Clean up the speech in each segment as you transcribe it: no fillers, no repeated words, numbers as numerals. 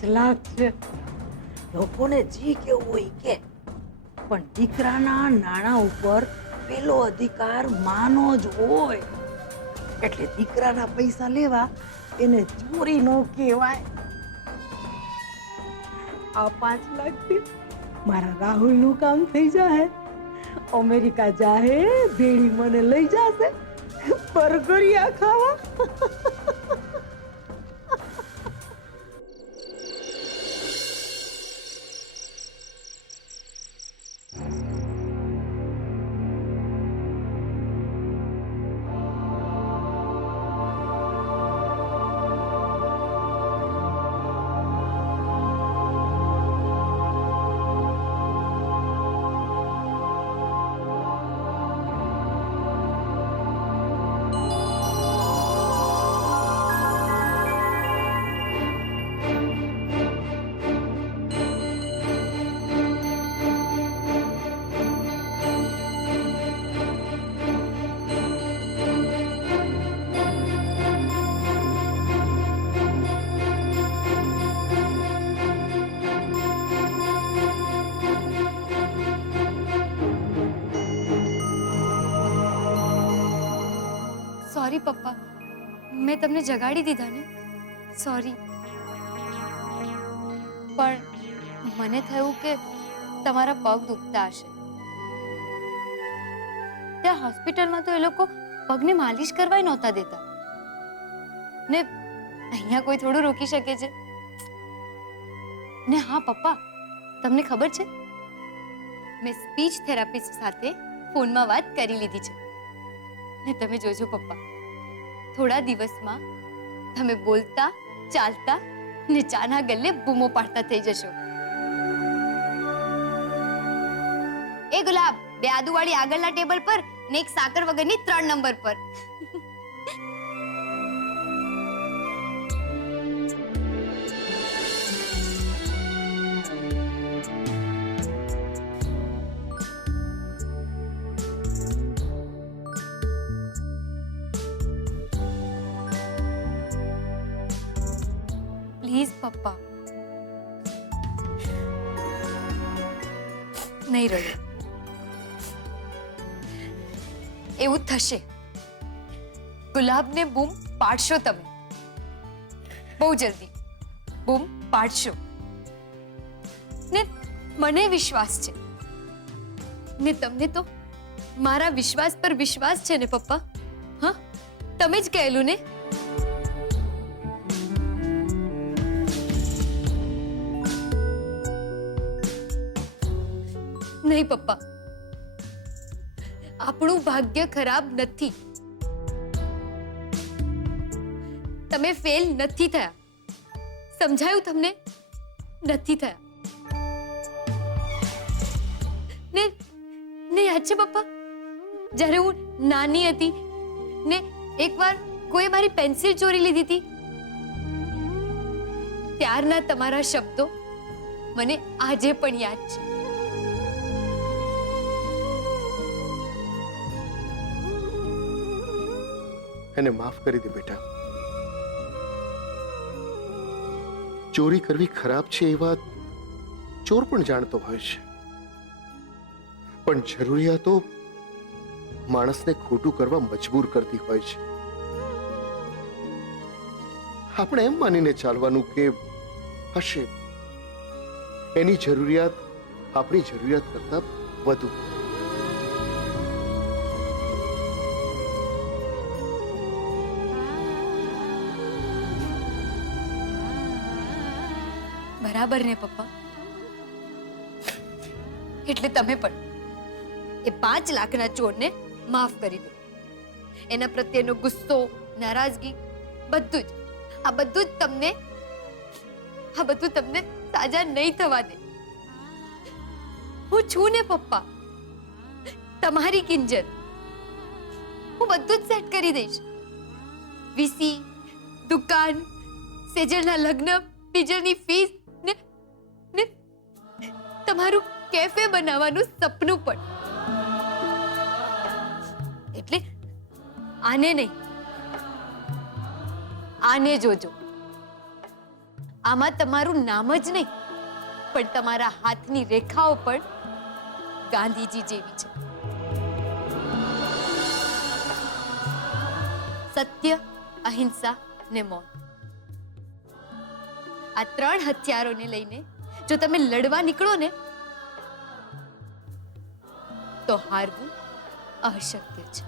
5 લાખ છે. લોકોને જી કેવું હોય કે, પણ દીકરાના નાણાં ઉપર પેલો અધિકાર માનો જ હોય. એટલે દીકરાના પૈસા લેવા એને ચોરી ન કહેવાય. આ 5 લાખથી મારા રાહુલનું કામ થઈ જાય. અમેરિકા જાહે, ભેળી મને લઈ જાશે બર્ગરિયા ખાવા. સોરી પપ્પા, મેં તમને જગાડી દીધા ને, સોરી. પણ મને થયું કે તમારા પગ દુખતા હશે. ત્યાં હોસ્પિટલમાં તો એ લોકો પગને માલિશ કરવાય નહોતા દેતા ને અહીંયા કોઈ થોડું રોકી શકે છે. ને હા પપ્પા, તમને ખબર છે, મેં સ્પીચ થેરાપિસ્ટ સાથે ફોનમાં વાત કરી લીધી છે. ને તમે જોજો પપ્પા, થોડા દિવસમાં તમે બોલતા, ચાલતા ને ચાના ગલ્લે બૂમો પાડતા થઈ જશો. એ ગુલાબ, 2 આદુવાળી આગળના ટેબલ પર ને 1 સાકર વગરની 3 નંબર પર. પ્લીઝ પપ્પા, નહીં રડો. એવું થશે. ગુલાબને બૂમ પાડશો તમે, બહુ જલ્દી બૂમ પાડશો. ને મને વિશ્વાસ છે ને તમને તો મારા વિશ્વાસ પર વિશ્વાસ છે ને પપ્પા. હા, તમે જ કહેલું ને. નહીં પપ્પા, આપણું ભાગ્ય ખરાબ નથી. તમે ફેલ નથી થયા. સમજાયું તમને? નથી થયા. ને યાદ છે પપ્પા, જ્યારે હું નાની હતી ને એકવાર કોઈ મારી પેન્સિલ ચોરી લીધી હતી, ત્યારના તમારા શબ્દો મને આજે પણ યાદ છે. એને માફ કરી દે બેટા. ચોરી કરવી ખરાબ છે એ વાત ચોર પણ જાણતો હોય છે, પણ જરૂરિયાતો માણસને ખોટું કરવા મજબૂર કરતી હોય છે. આપણે એમ માનીને ચાલવાનું કે હશે, એની જરૂરિયાત આપણી જરૂરિયાત કરતા વધુ. બરાબર ને પપ્પા? એટલે તમે પણ એ 5 લાખના ચોરને માફ કરી દો. એના પ્રત્યેનો ગુસ્સો, નારાજગી, બધું જ તમને સાજા નહીં થવા દે. હું છું ને પપ્પા, તમારી કિંજલ. હું બધું જ સેટ કરી દઈશ. વીસી, દુકાન, સેજલના લગ્ન, બીજલની ફીસ ને તમારું કેફે બનાવવાનું સપનું પણ. એટલે આને નહીં, આને જોજો. આમાં તમારું નામ જ નહીં પણ તમારા હાથની રેખાઓ પણ ગાંધીજી જેવી છે. સત્ય, અહિંસા ને મૌન. આ 3 હથિયારોને લઈને જો તમે લડવા નીકળો ને તો હારવું અશક્ય છે.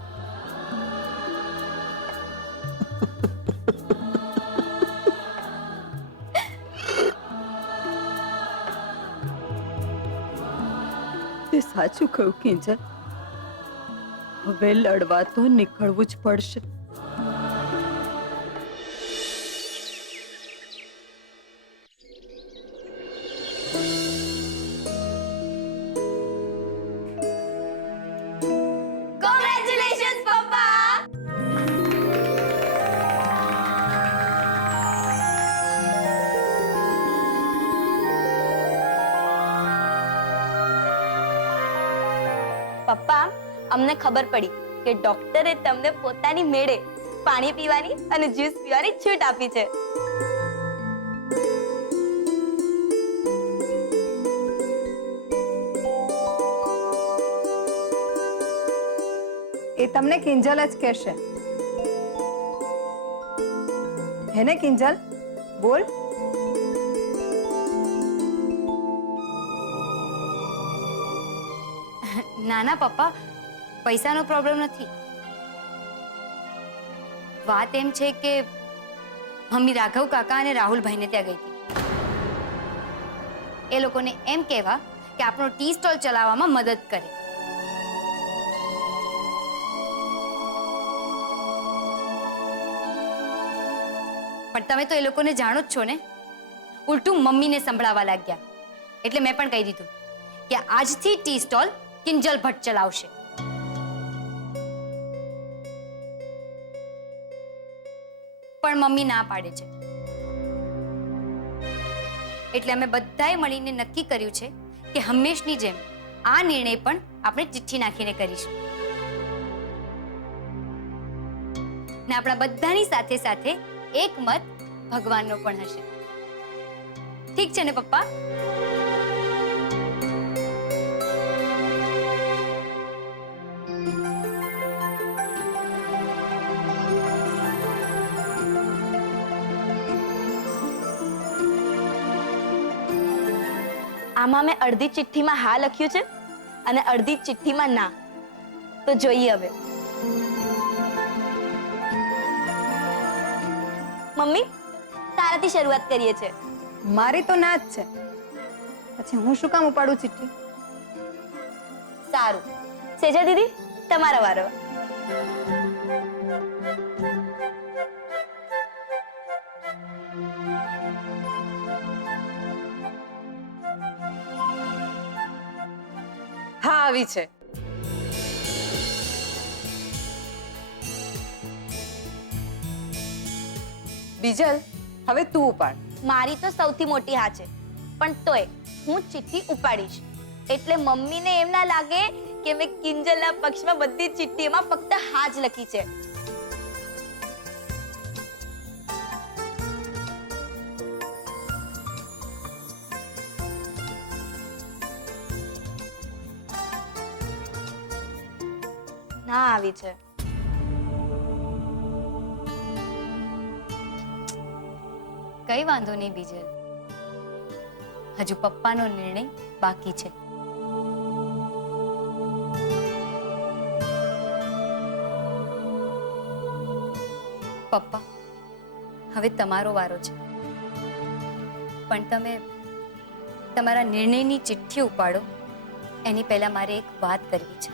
તે સાચું કહ્યું કિંજલ. હવે લડવા તો નીકળવું જ પડશે. કોંગ્રેચ્યુલેશન્સ પપ્પા. પપ્પા, અમને ખબર પડી કે ડોક્ટરે તમને પોતાની મેળે પાણી પીવાની અને જ્યુસ પીવાની છૂટ આપી છે. એ તમને કિંજલ જ કહેશે. હેને કિંજલ, બોલ. ના ના પપ્પા, પૈસાનો પ્રોબ્લેમ નથી. વાત એમ છે કે મમ્મી રાઘવ કાકા અને રાહુલભાઈને ત્યાં ગઈ હતી. એ લોકોને એમ કહેવા કે આપણો ટી સ્ટોલ ચલાવવામાં મદદ કરે. પણ તમે તો એ લોકોને જાણો જ છો ને, ઉલટું મમ્મીને સંભળાવા લાગ્યા. એટલે મેં પણ કહી દીધું કે આજથી ટી સ્ટોલ કિંજલ ભટ્ટ ચલાવશે. પણ મમ્મી ના પાડે છે. એટલે અમે બધાએ મળીને નક્કી કર્યું છે કે હંમેશની જેમ આ નિર્ણય પણ આપણે ચિઠ્ઠી નાખીને કરીશું. ને આપણા બધાની સાથે સાથે એક મત ભગવાનનો પણ હશે. ઠીક છે ને પપ્પા? આમાં મેં અડધી ચિઠ્ઠીમાં હા લખ્યું છે અને અડધી ચિઠ્ઠીમાં ના. તો જોઈએ હવે. મમ્મી, તારાથી શરૂઆત કરીએ છે. મારી તો ના જ છે. પછી હું શું કામ ઉપાડું ચિઠ્ઠી? સારું, સેજા દીદી, તમારો વારો. હા, આવી છે. બીજલ, હવે તું ઉપાડ. મારી તો સૌથી મોટી હા છે, પણ તોય હું ચિઠ્ઠી ઉપાડીશ. એટલે મમ્મીને એમ ના લાગે કે મેં કિંજલના પક્ષમાં બધી ચિઠ્ઠીમાં ફક્ત હા જ લખી છે. ના આવી છે. કઈ વાંધો નહીં બીજલ, હજુ પપ્પાનો નિર્ણય બાકી છે. પપ્પા, હવે તમારો વારો છે. પણ તમે તમારા નિર્ણયની ચિઠ્ઠી ઉપાડો એની પહેલા મારે એક વાત કરવી છે.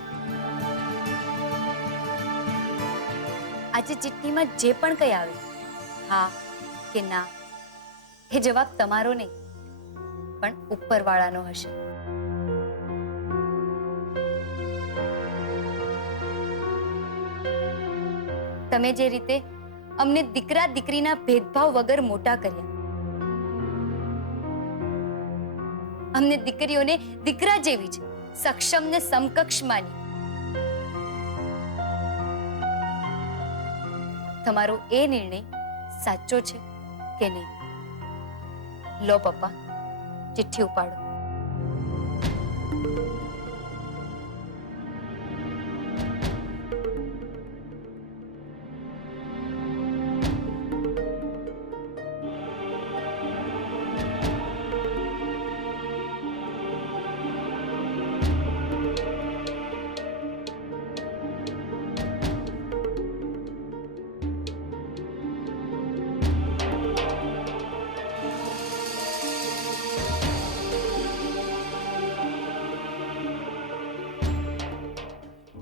આજે ચિઠ્ઠીમાં જે પણ કંઈ આવે, હા કે ના, એ જવાબ તમારો નહીં પણ ઉપરવાળાનો હશે. તમે જે રીતે અમને દીકરા દીકરીના ભેદભાવ વગર મોટા કર્યા, અમને દીકરીઓને દીકરા જેવી જ સક્ષમ ને સમકક્ષ માની, તમારો એ નિર્ણય સાચો છે કે નહીં લો પપ્પા, ચિઠ્ઠી ઉપાડો.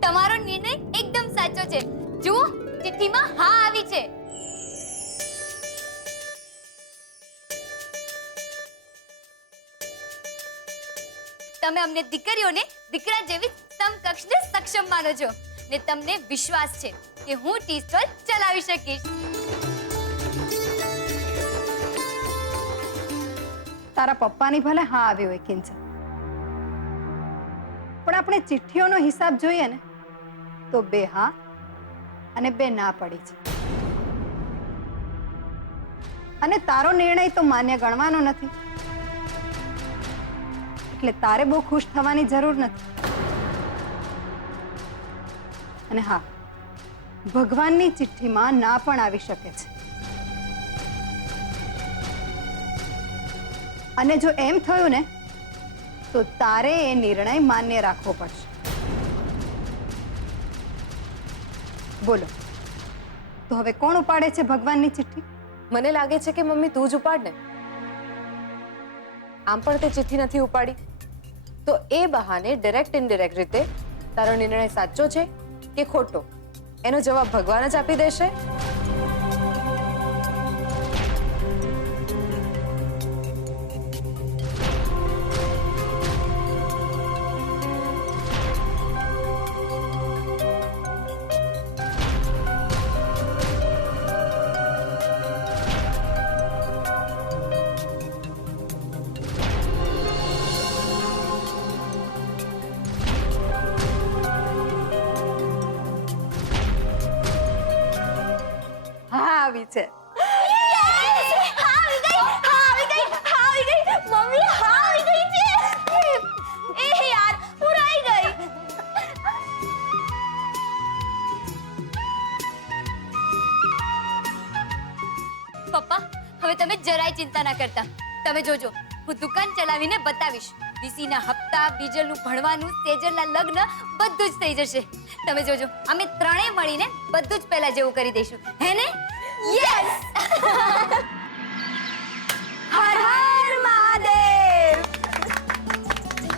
તમારો નિર્ણય એકદમ સાચો છે. જુઓ, ચિઠ્ઠીમાં હા આવી છે. તમે અમને દીકરીઓને દીકરા જેવી સમકક્ષને સક્ષમ માનો છો ને તમને વિશ્વાસ છે કે હું ટી સ્ટોલ ચલાવી શકીશ. તારા પપ્પાની ભલે હા આવી હોય કિંજલ, પણ આપણે ચિઠ્ઠીઓનો હિસાબ જોઈએ ને તો 2 હા અને 2 ના પડી છે. અને તારો નિર્ણય તો માન્ય ગણવાનો નથી, એટલે તારે બહુ ખુશ થવાની જરૂર નથી. અને હા, ભગવાનની ચિઠ્ઠીમાં ના પણ આવી શકે છે. અને જો એમ થયું ને તો તારે એ નિર્ણય માન્ય રાખવો પડશે. બોલો, તો હવે કોણ ઉપાડે છે ભગવાનની ચિઠ્ઠી? મને લાગે છે કે મમ્મી તું જ ઉપાડ ને. આમ પણ તે ચિઠ્ઠી નથી ઉપાડી, તો એ બહાને ડાયરેક્ટ ઇનડાયરેક્ટ રીતે તારો નિર્ણય સાચો છે કે ખોટો એનો જવાબ ભગવાન જ આપી દેશે. હા આવી છે. મમ્મી હા આવી ગઈ છે. એ યાર, હું રહી ગઈ. પપ્પા, હવે તમે જરાય ચિંતા ના કરતા. તમે જોજો, હું દુકાન ચલાવીને બતાવીશ. વીસીના હપ્તા, બીજલનું ભણવાનું, સેજલના લગ્ન બધું જ થઈ જશે. તમે જોજો, અમે ત્રણેય મળીને બધું જ પહેલા જેવું કરી દઈશું, હે ને? યસ. હર હર મહાદેવ.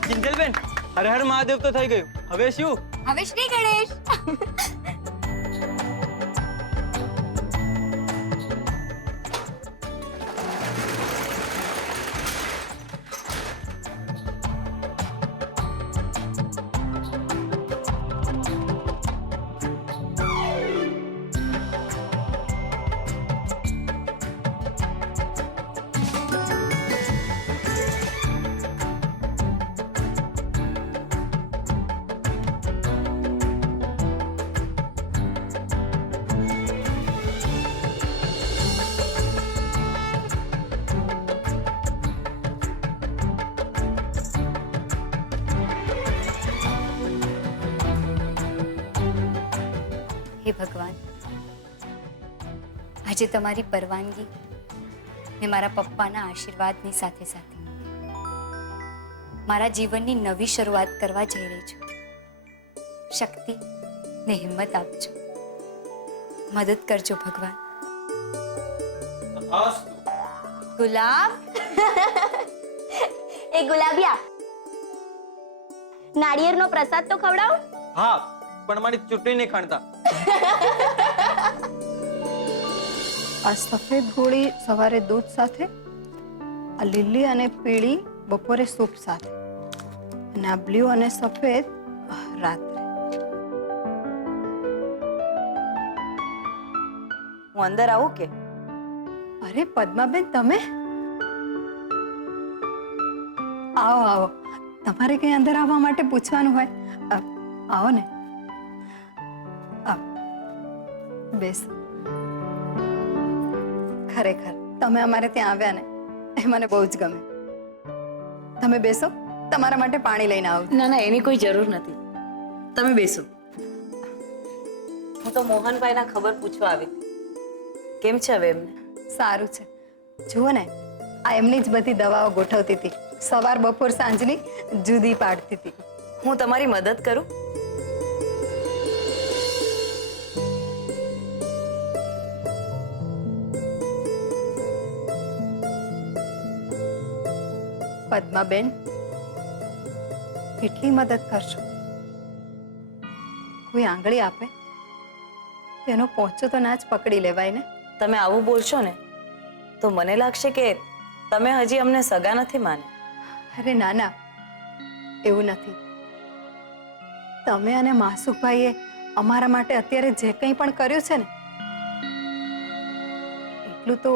કિંજલબેન, હર હર મહાદેવ તો થઈ ગયું. હવે શું? હવે શ્રી ગણેશ. હે ભગવાન, આજે તમારી પરવાનગી ને મારા પપ્પાના આશીર્વાદની સાથે સાથે મારા જીવનની નવી શરૂઆત કરવા જઈ રહી છું. શક્તિ ને હિંમત આપજો, મદદ કરજો ભગવાન. ગુલાબ, એ ગુલાબિયા, નાળિયેરનો પ્રસાદ તો ખવડાવ. હા, પણ મારી ચૂંટણી નહીં ખાણતા. આ સફેદ ગોળી સવારે દૂધ સાથે, આ લીલી અને પીળી બપોરે સૂપ સાથે, અને આ બ્લુ અને સફેદ રાત્રે. હું અંદર આવું કે? અરે પદ્માબેન, તમે આવો આવો. તમારે કઈ અંદર આવવા માટે પૂછવાનું હોય આવો ને. બેસ. ખરેખર તમે અમારે ત્યાં આવ્યા ને એ મને બહુ જ ગમે. તમે બેસો, તમારા માટે પાણી લઈને આવું. ના ના એની કોઈ જરૂર નથી. તમે બેસો. હું તો મોહનભાઈના ખબર પૂછવા આવી હતી. કેમ છે હવે એમને? સારું છે. જુઓ ને, આ એમની જ બધી દવાઓ ગોઠવતી હતી. સવાર બપોર સાંજની જુદી પાડતી હતી. હું તમારી મદદ કરું? પદ્માબેન, કેટલી મદદ કરશો? કોઈ આંગળી આપે તેનો પહોંચો તો ના જ પકડી લેવાય ને. તમે આવું બોલશો ને તો મને લાગશે કે તમે હજી અમને સગા નથી માને. અરે ના ના, એવું નથી. તમે અને માસુભાઈએ અમારા માટે અત્યારે જે કંઈ પણ કર્યું છે ને, એટલું તો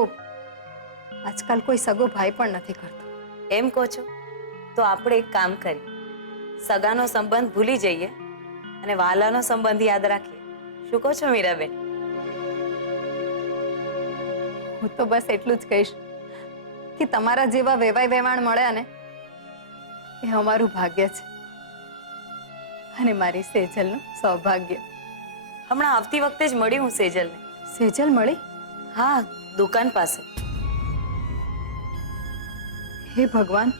આજકાલ કોઈ સગો ભાઈ પણ નથી કરતો. એમ કહો છો તો આપણે એક કામ કરીએ, સગાનો સંબંધ ભૂલી જઈએ અને વાલાનો સંબંધ યાદ રાખીએ. શું કહો છો મીરાબેન? હું તો બસ એટલું જ કહીશ કે તમારા જેવા વેવાય વેવાણ મળ્યા ને એ અમારું ભાગ્ય છે અને મારી સેજલનું સૌભાગ્ય. હમણાં આવતી વખતે જ મળી હું સેજલને. સેજલ મળી? હા, દુકાન પાસે. હે ભગવાન,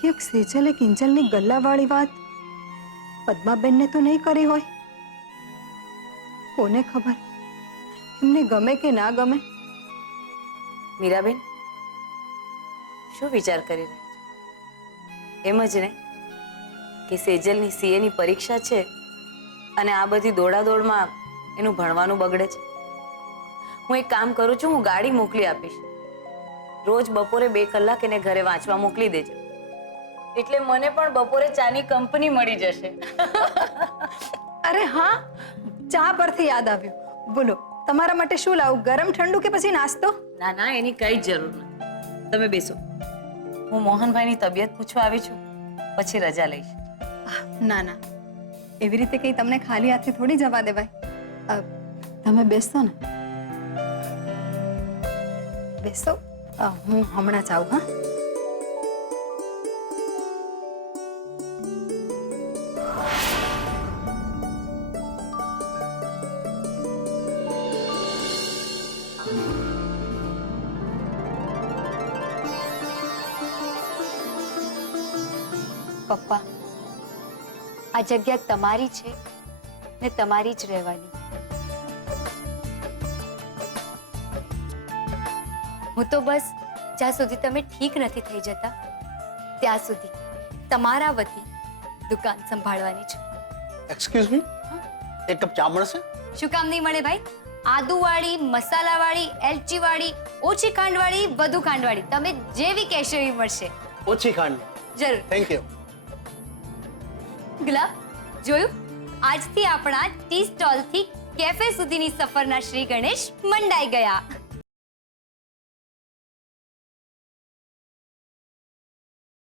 ક્યાંક સેજલે કિંજલની ગલ્લાવાળી વાત પદ્માબેનને તો નહીં કરી હોય. કોને ખબર એમને ગમે કે ના ગમે. મીરાબેન, શું વિચાર કરી રહ્યા છો? એમ જ ને કે સેજલની સીએની પરીક્ષા છે અને આ બધી દોડાદોડમાં એનું ભણવાનું બગડે છે. હું એક કામ કરું છું, હું ગાડી મોકલી આપીશ. રોજ બપોરે 2 કલાક એને ઘરે વાંચવા મોકલી દેજો, એટલે મને પણ બપોરે ચાની કંપની મળી જશે. અરે હા, ચા પરથી યાદ આવ્યું. બોલો, તમારા માટે શું લાવું? ગરમ ઠંડુ કે પછી નાસ્તો? ના ના, એની કઈ જ જરૂર નથી. તમે બેસો. હું મોહનભાઈની તબિયત પૂછવા આવી છું, પછી રજા લઈશ. ના ના, એવી રીતે કઈ તમને ખાલી હાથે થોડી જવા દેવાય. તમે બેસો ને. બેસો, હું હમણાં જ આવું. હા, પપ્પા, આ જગ્યા તમારી છે ને તમારી જ રહેવાની. હું તો બસ જ્યાં સુધી તમે ઠીક નથી થઈ જતા ત્યાં સુધી તમારા વતી દુકાન સંભાળવાની છે. એક્સક્યુઝ મી, એક કપ ચા મળશે? શું કામ નહીં મળે ભાઈ? આદુવાળી, મસાલાવાળી, એલચીવાળી, ઓછી ખાંડવાળી, વધુ ખાંડવાળી, તમે જેવી કહેશો એવી મળશે. ઓછી ખાંડ. જરૂર. Thank you. ગુલાબ, જોયું? આજથી આપણા ટી સ્ટોલ થી કેફે સુધીની સફરના શ્રી ગણેશ મંડાઈ ગયા.